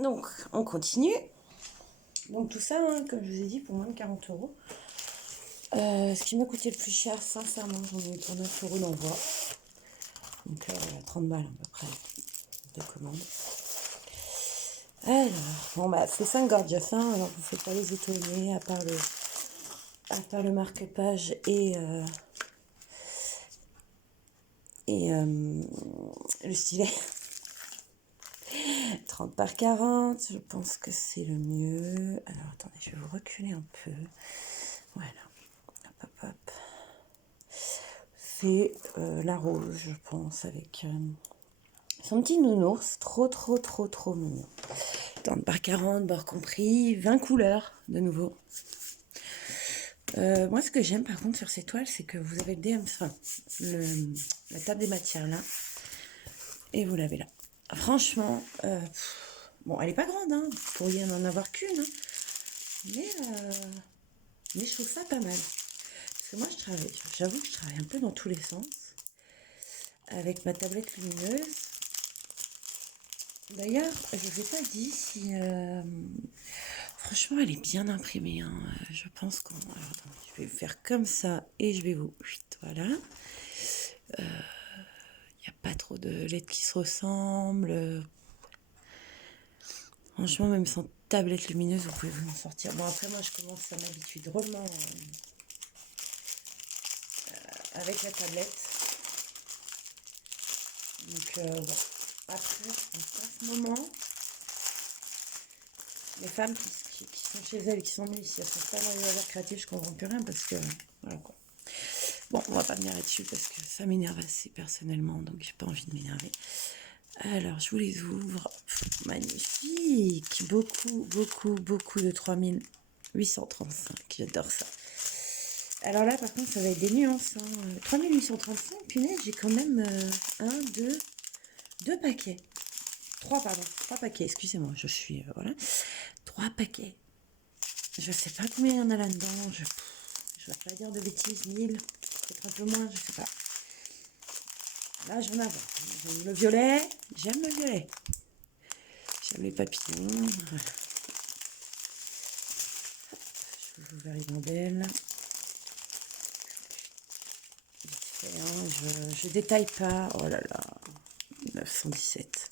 Donc, on continue. Donc, tout ça, hein, comme je vous ai dit, pour moins de 40 euros. Ce qui m'a coûté le plus cher, sincèrement, j'en ai eu pour 9 euros d'envoi. Donc, 30 balles à peu près de commande. Alors, bon, bah, c'est 5 gorgeous, hein, alors vous ne faites pas les étonner, à part le marque-page et le stylet. 30 par 40, je pense que c'est le mieux. Alors, attendez, je vais vous reculer un peu. Voilà. Hop, hop, hop. C'est la rose, je pense, avec son petit nounours. Trop mignon. 30 par 40, bord compris. 20 couleurs, de nouveau. Moi, ce que j'aime, par contre, sur ces toiles, c'est que vous avez la table des matières, là. Et vous l'avez là. Franchement, bon, elle est pas grande, hein. Vous pourriez en avoir qu'une, hein. Mais je trouve ça pas mal. Parce que moi, j'avoue que je travaille un peu dans tous les sens. Avec ma tablette lumineuse. D'ailleurs, je ne vous ai pas dit si... franchement, elle est bien imprimée, hein. Je pense qu'on... Alors, attendez, je vais faire comme ça et je vais vous... Voilà. Il n'y a pas trop de lettres qui se ressemblent. Franchement, même sans tablette lumineuse, vous pouvez vous en sortir. Bon, après, moi, je commence à m'habituer drôlement avec la tablette. Donc, bon. Après, en ce moment, les femmes qui sont chez elles et qui s'ennuient, si elles sont pas dans les loisirs créatifs, je comprends plus rien parce que, voilà quoi. Bon, on va pas venir là-dessus parce que ça m'énerve assez personnellement, donc j'ai pas envie de m'énerver. Alors, je vous les ouvre. Magnifique. Beaucoup de 3835. J'adore ça. Alors là, par contre, ça va être des nuances. 3835, punaise, j'ai quand même deux paquets. Trois paquets, excusez-moi, je suis... voilà. 3 paquets. Je sais pas combien il y en a là-dedans. Je vais pas dire de bêtises, 1000, peut-être un peu moins, je sais pas. Là, j'en ai avoir. J'aime le violet. J'aime les papillons. Voilà. Je vous ouvre les belle. Je détaille pas. Oh là là. 917.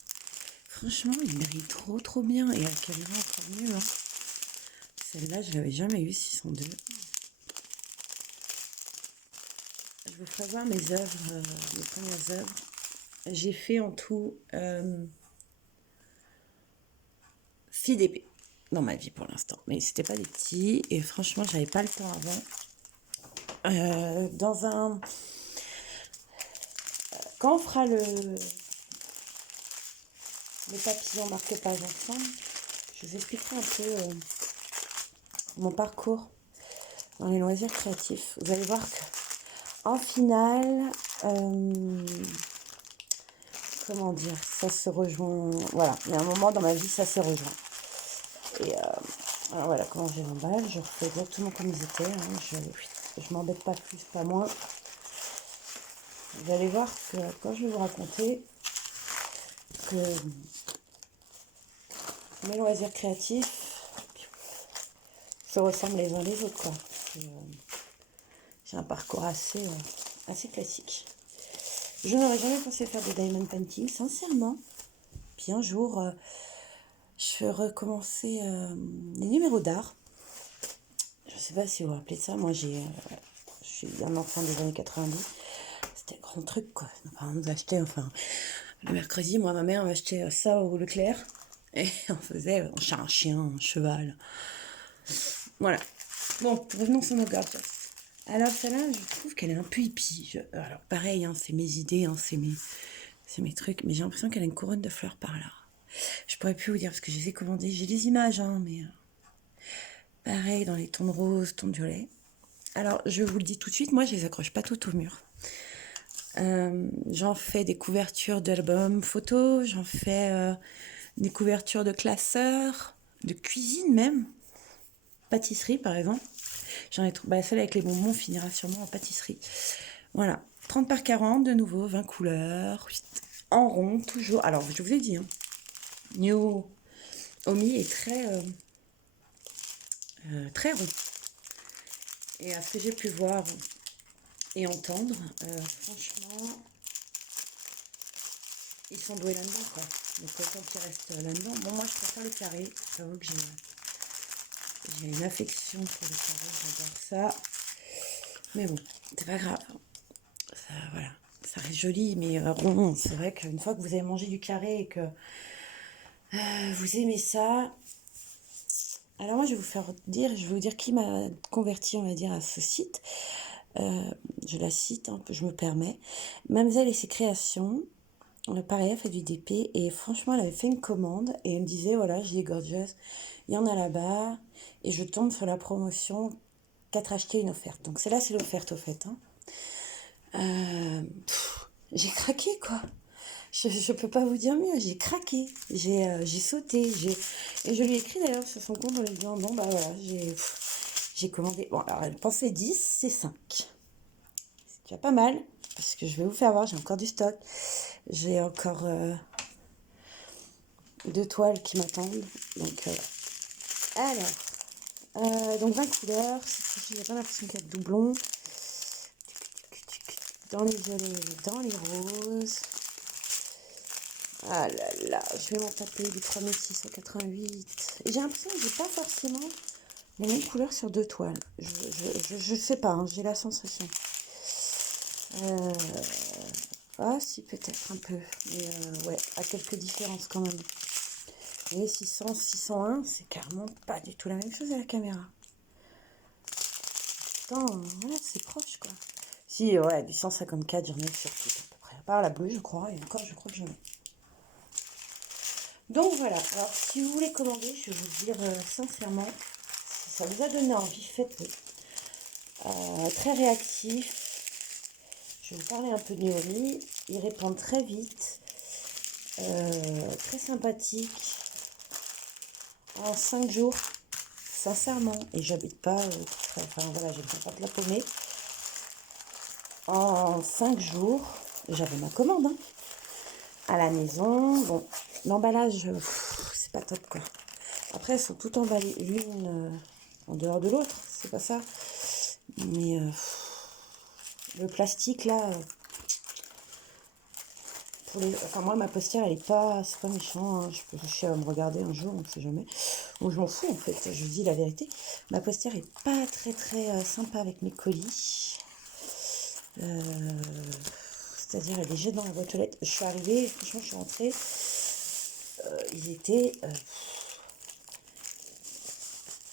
Franchement, il brille trop bien. Et à la caméra, encore mieux. Hein. Celle-là, je l'avais jamais eu, 602. Je vous ferai voir mes œuvres, mes premières œuvres. J'ai fait en tout 6 DP dans ma vie pour l'instant. Mais c'était pas des petits. Et franchement, j'avais pas le temps avant. Quand on fera les papillons marque-page ensemble, je vous expliquerai un peu mon parcours dans les loisirs créatifs. Vous allez voir qu'en finale, comment dire, ça se rejoint. Voilà, il y a un moment dans ma vie, ça se rejoint. Et alors voilà comment j'ai l'emballe. Je refais exactement comme ils étaient. Hein. Je m'embête pas plus, pas moins. Vous allez voir que quand je vais vous raconter que mes loisirs créatifs se ressemblent les uns les autres, quoi. J'ai un parcours assez classique. Je n'aurais jamais pensé faire des diamond painting, sincèrement. Puis un jour, je vais recommencer les numéros d'art. Je ne sais pas si vous vous rappelez de ça. Moi, je suis un enfant des années 90. C'était un grand truc, quoi. On nous achetait, le mercredi, moi, ma mère m'achetait ça au Leclerc. Et on faisait un chien, un cheval. Voilà. Bon, revenons sur nos gadgets. Alors, celle-là, je trouve qu'elle est un peu hippie. Alors, pareil, hein, c'est mes idées, hein, c'est mes trucs. Mais j'ai l'impression qu'elle a une couronne de fleurs par là. Je pourrais plus vous dire parce que je les ai commandées. J'ai des images, hein, mais pareil, dans les tons de rose, tons de violet. Alors, je vous le dis tout de suite, moi, je les accroche pas toutes au mur. J'en fais des couvertures d'albums photos, j'en fais des couvertures de classeurs, de cuisine même, pâtisserie par exemple. J'en ai celle avec les bonbons finira sûrement en pâtisserie. Voilà, 30 par 40 de nouveau, 20 couleurs, en rond toujours. Alors je vous ai dit, hein, New Omi est très rond. Et à ce que j'ai pu voir et entendre, franchement, ils sont doués là-dedans, quoi. Donc autant qu'ils restent là-dedans. Bon, moi, je préfère le carré. J'avoue que j'ai une affection pour le carré, j'adore ça. Mais bon, c'est pas grave. Ça, voilà, ça reste joli, mais rond, c'est vrai qu'une fois que vous avez mangé du carré et que vous aimez ça... Alors moi, je vais vous dire qui m'a converti, on va dire, à ce site. Je la cite, hein, je me permets. Mademoiselle et ses créations. Pareil, elle fait du DP et franchement, elle avait fait une commande et elle me disait, voilà, j'ai des gorgeous, il y en a là-bas et je tombe sur la promotion 4 achetés, une offerte. Donc celle-là, c'est l'offerte au fait. Hein. J'ai craqué, quoi. Je peux pas vous dire mieux, j'ai craqué, j'ai sauté, et je lui ai écrit d'ailleurs sur son compte en lui disant, bon bah voilà, j'ai commandé, bon alors elle pensait 10, c'est 5. C'est déjà pas mal, parce que je vais vous faire voir, j'ai encore du stock, j'ai encore 2 toiles qui m'attendent, donc alors, donc 20 couleurs, j'ai pas l'impression qu'il y a de doublons, dans les violets, dans les roses. Ah là là, je vais m'en taper du 3688. Et j'ai l'impression que j'ai pas forcément les mêmes couleurs sur 2 toiles. Je sais pas, hein, j'ai la sensation. Ah si, peut-être un peu. Mais ouais, à quelques différences quand même. Et 600, 601, c'est carrément pas du tout la même chose à la caméra. Pourtant, voilà, c'est proche quoi. Si, ouais, du 154, j'en ai sur tout à peu près. À part la bleue, je crois, et encore, je crois que j'en ai. Donc voilà, alors si vous voulez commander, je vais vous dire sincèrement, si ça vous a donné envie, faites-le. Très réactif, je vais vous parler un peu de Naomi, il répond très vite, très sympathique, en 5 jours, sincèrement, et j'habite pas, enfin voilà, j'habite pas de la paumée, en 5 jours, j'avais ma commande, hein, à la maison, bon, l'emballage, c'est pas top quoi. Après, elles sont toutes emballées l'une en dehors de l'autre, c'est pas ça. Mais le plastique là, enfin moi ma postière elle est pas, c'est pas méchant, hein. Je peux chercher à me regarder un jour, on ne sait jamais. Bon, je m'en fous en fait, je dis la vérité. Ma postière est pas très sympa avec mes colis. C'est-à-dire elle est jette dans la boîte aux lettres. Je suis arrivée, franchement je suis rentrée, ils étaient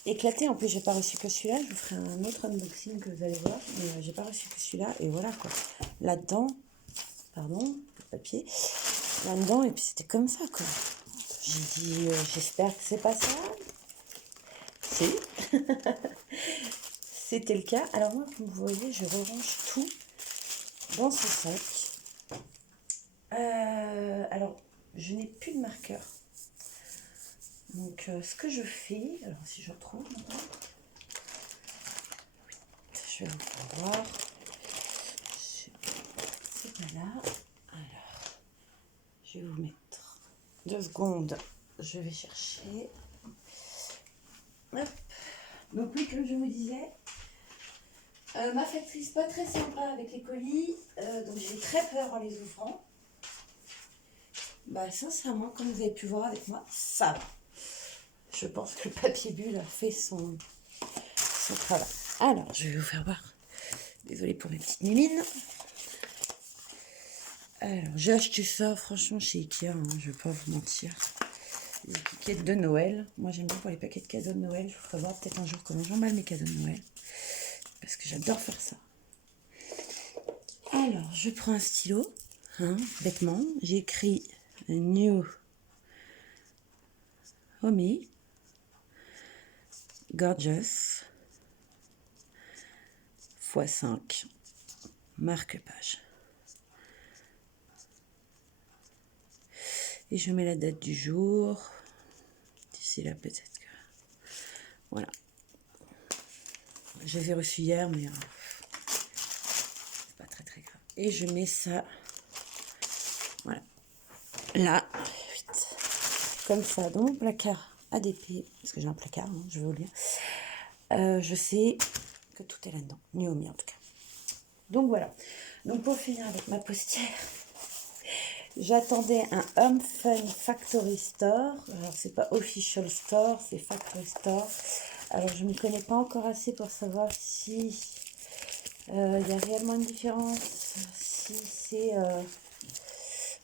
éclaté. En plus, j'ai pas reçu que celui-là. Je vous ferai un autre unboxing que vous allez voir. Mais j'ai pas reçu que celui-là. Et voilà quoi. Là-dedans, pardon, le papier. Là-dedans, et puis c'était comme ça quoi. J'ai dit, j'espère que c'est pas ça. Si. C'était le cas. Alors moi, comme vous voyez, je range tout dans ce sac. Alors, je n'ai plus de marqueur. Donc, ce que je fais, alors si je retrouve maintenant, je vais vous faire voir. C'est pas là. Alors, je vais vous mettre 2 secondes. Je vais chercher. Hop. Donc oui, comme je vous disais, ma factrice pas très sympa avec les colis, donc j'ai très peur en les ouvrant. Bah sincèrement, comme vous avez pu voir avec moi, ça va. Je pense que le papier bulle a fait son travail. Alors, je vais vous faire voir. Désolée pour mes petites mimines. Alors, j'ai acheté ça, franchement, chez Ikea, hein, je vais pas vous mentir. Les étiquettes de Noël. Moi, j'aime bien pour les paquets de cadeaux de Noël. Je vous ferai voir peut-être un jour comment j'emballe mes cadeaux de Noël. Parce que j'adore faire ça. Alors, je prends un stylo, hein, bêtement. J'ai écrit New Homey Gorgeous x5 marque-page. Et je mets la date du jour. D'ici là, peut-être que... Voilà. Je les ai reçus hier, mais c'est pas très grave. Et je mets ça... Voilà. Là, comme ça, dans mon placard ADP, parce que j'ai un placard, hein, je vais vous le dire. Je sais que tout est là-dedans, Naomi en tout cas. Donc voilà. Donc pour finir avec ma postière, j'attendais un Home Fun Factory Store. Alors c'est pas Official Store, c'est Factory Store. Alors je ne m'y connais pas encore assez pour savoir si il y a réellement une différence, si c'est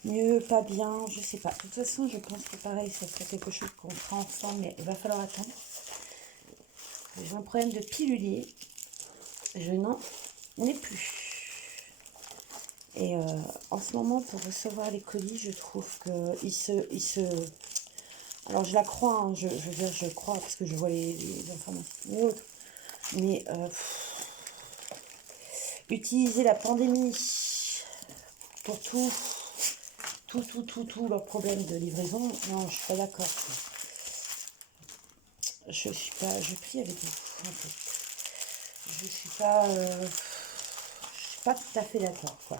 mieux, pas bien, je sais pas. De toute façon, je pense que pareil, ça serait quelque chose qu'on fera ensemble, mais il va falloir attendre. J'ai un problème de pilulier. Je n'en ai plus. Et en ce moment, pour recevoir les colis, je trouve que alors je la crois, hein, je veux dire, je crois parce que je vois les informations et autres. Mais utiliser la pandémie pour tout leur problème de livraison, non, je suis pas d'accord. Je prie avec vous, en fait. Je suis pas tout à fait d'accord, quoi.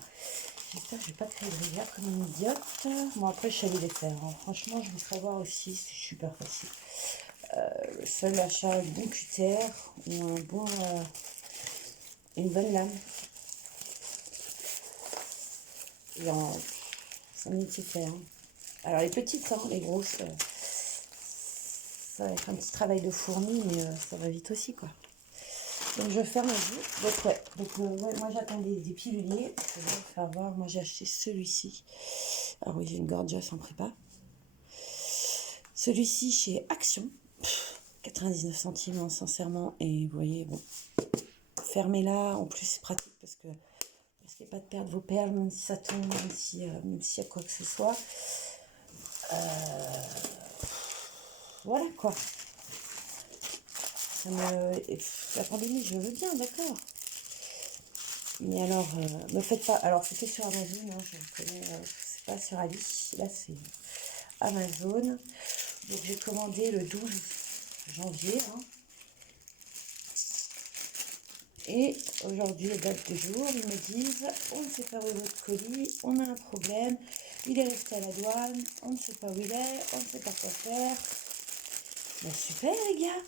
J'espère que je vais pas créer de rivière comme une idiote. Bon, après, je savais les faire, hein. Franchement, je vous ferai voir aussi, c'est super facile. Le seul achat, un bon cutter ou une bonne lame. Et en 5 minutes, c'est fait. Hein. Alors, les petites, hein, les grosses, ça va être un petit travail de fourmi, mais ça va vite aussi, quoi. Donc je ferme les yeux. Donc ouais, ouais, moi j'attends des piluliers. Je vais vous faire voir. Moi j'ai acheté celui-ci. Alors oui, j'ai une gorgeous en prépa. Celui-ci chez Action. 99 centimes, hein, sincèrement. Et vous voyez, bon, fermez-la. En plus c'est pratique parce que vous risquez pas de perdre vos perles, même si ça tombe, même s'il y a quoi que ce soit. Voilà quoi. La pandémie, je veux bien, d'accord. Mais alors, ne faites pas. Alors, c'était sur Amazon, hein, je connais, c'est pas sur Alice. Là, c'est Amazon. Donc, j'ai commandé le 12 janvier. Hein. Et aujourd'hui, les dates de jour, ils me disent on ne sait pas où est votre colis, on a un problème, il est resté à la douane, on ne sait pas où il est, on ne sait pas quoi faire. Ben, super, les gars.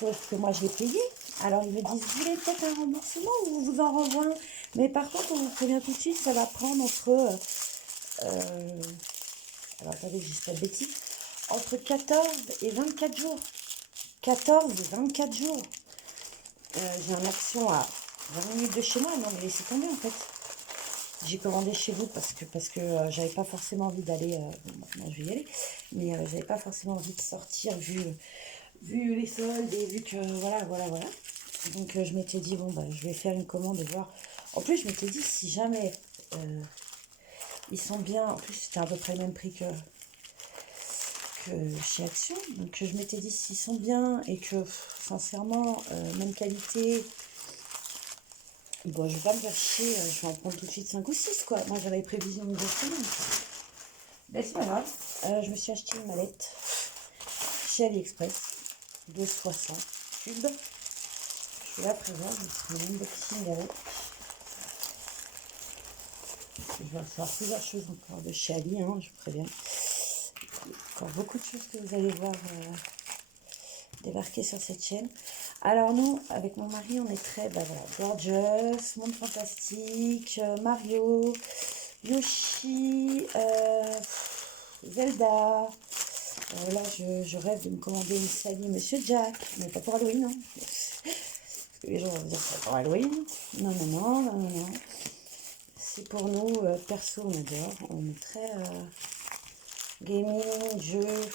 Sauf que moi, je l'ai payé. Alors, ils me disent, vous voulez peut-être un remboursement ou vous vous en renvoie un. Mais par contre, on vous prévient tout de suite, ça va prendre entre... alors, attendez, je dis pas de bêtises. Entre 14 et 24 jours. 14 et 24 jours. J'ai un action à 20 minutes de chez moi. Non, mais laissez tomber, en fait. J'ai commandé chez vous parce que j'avais pas forcément envie d'aller... moi, je vais y aller. Mais j'avais pas forcément envie de sortir vu les soldes et vu que... Voilà. Donc je m'étais dit, bon, bah, je vais faire une commande et voir. En plus, je m'étais dit, si jamais ils sont bien, en plus c'était à peu près le même prix que chez Action. Donc je m'étais dit, s'ils sont bien et que, sincèrement, même qualité, bon, je vais pas me faire chier, je vais en prendre tout de suite 5 ou 6, quoi. Moi, j'avais prévision de 2 semaines. Ben, c'est pas grave. Je me suis acheté une mallette chez AliExpress de 60 tubes. Je suis là présent, je vais faire un unboxing avec. Je vais faire plusieurs choses encore de chez Ali, hein, je vous préviens. Encore beaucoup de choses que vous allez voir débarquer sur cette chaîne. Alors nous, avec mon mari, on est très, bah voilà, Gorgeous, Monde Fantastique, Mario, Yoshi, Zelda. Là, je rêve de me commander une Sally Monsieur Jack, mais pas pour Halloween, hein. Parce que les gens vont dire que c'est pour Halloween. Non. C'est pour nous, perso, on adore. On est très gaming, jeux.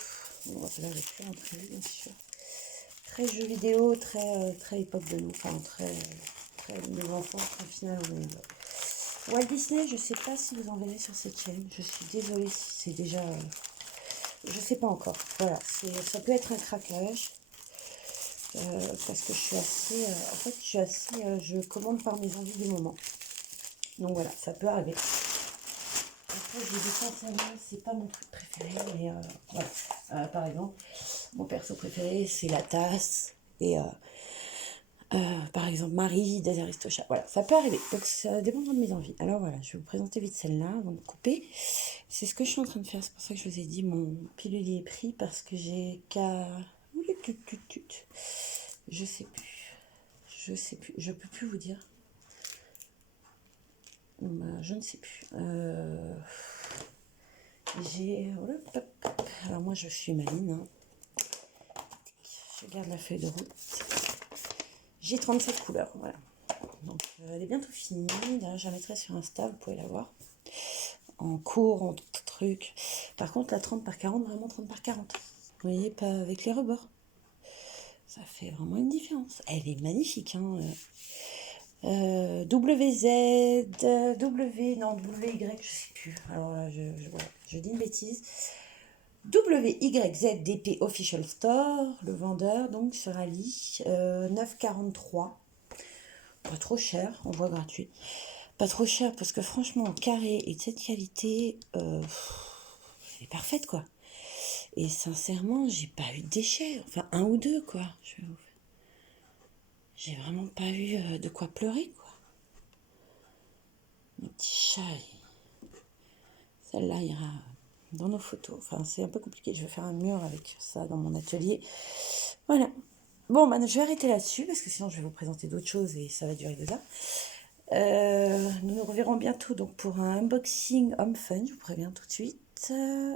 Bon, là, je vais plus rentrer, bien sûr. Très jeux vidéo, très époque de nous. Enfin, très nos enfants. Au final, on est... Walt Disney, je sais pas si vous en verrez sur cette chaîne. Je suis désolée si c'est déjà... je sais pas encore. Voilà, ça peut être un craquage. Parce que je suis assez... en fait, je commande par mes envies du moment. Donc voilà, ça peut arriver. Après, je vous dis sincèrement, c'est pas mon truc préféré, mais voilà. Par exemple, mon perso préféré, c'est la tasse. Et Par exemple, Marie, des Aristochats. Voilà, ça peut arriver. Donc, ça dépend de mes envies. Alors voilà, je vais vous présenter vite celle-là avant de couper. C'est ce que je suis en train de faire. C'est pour ça que je vous ai dit mon pilulier est pris parce que j'ai qu'à... Je sais plus. Je sais plus. Je peux plus vous dire. Je ne sais plus. J'ai... Alors moi, je suis maline. Hein. Je garde la feuille de route. J'ai 37 couleurs, voilà. Donc elle est bientôt finie. Là, je la mettrai sur Insta, vous pouvez la voir. En cours, en truc. Par contre, la 30 par 40, vraiment 30 par 40. Vous voyez, pas avec les rebords. Ça fait vraiment une différence. Elle est magnifique, hein. WZ, WY, je sais plus. Alors là, je dis une bêtise. WYZDP Official Store, le vendeur, donc sur Ali, 9,43. Pas trop cher, on voit gratuit. Pas trop cher parce que franchement, en carré et de cette qualité, elle est parfaite quoi. Et sincèrement, j'ai pas eu de déchets, enfin un ou deux quoi. J'ai vraiment pas eu de quoi pleurer quoi. Mon petit chat, celle-là ira dans nos photos. Enfin, c'est un peu compliqué, je vais faire un mur avec ça dans mon atelier. Voilà. Bon, bah, je vais arrêter là-dessus parce que sinon je vais vous présenter d'autres choses et ça va durer 2 heures. Nous nous reverrons bientôt donc pour un unboxing homme fun, je vous préviens tout de suite.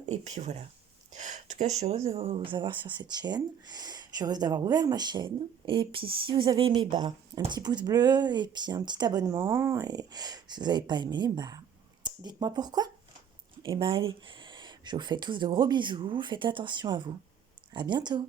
Et puis voilà. En tout cas, je suis heureuse de vous avoir sur cette chaîne. Je suis heureuse d'avoir ouvert ma chaîne. Et puis si vous avez aimé, bah, un petit pouce bleu et puis un petit abonnement. Et si vous n'avez pas aimé, bah, dites-moi pourquoi. Et bah allez, je vous fais tous de gros bisous. Faites attention à vous. À bientôt.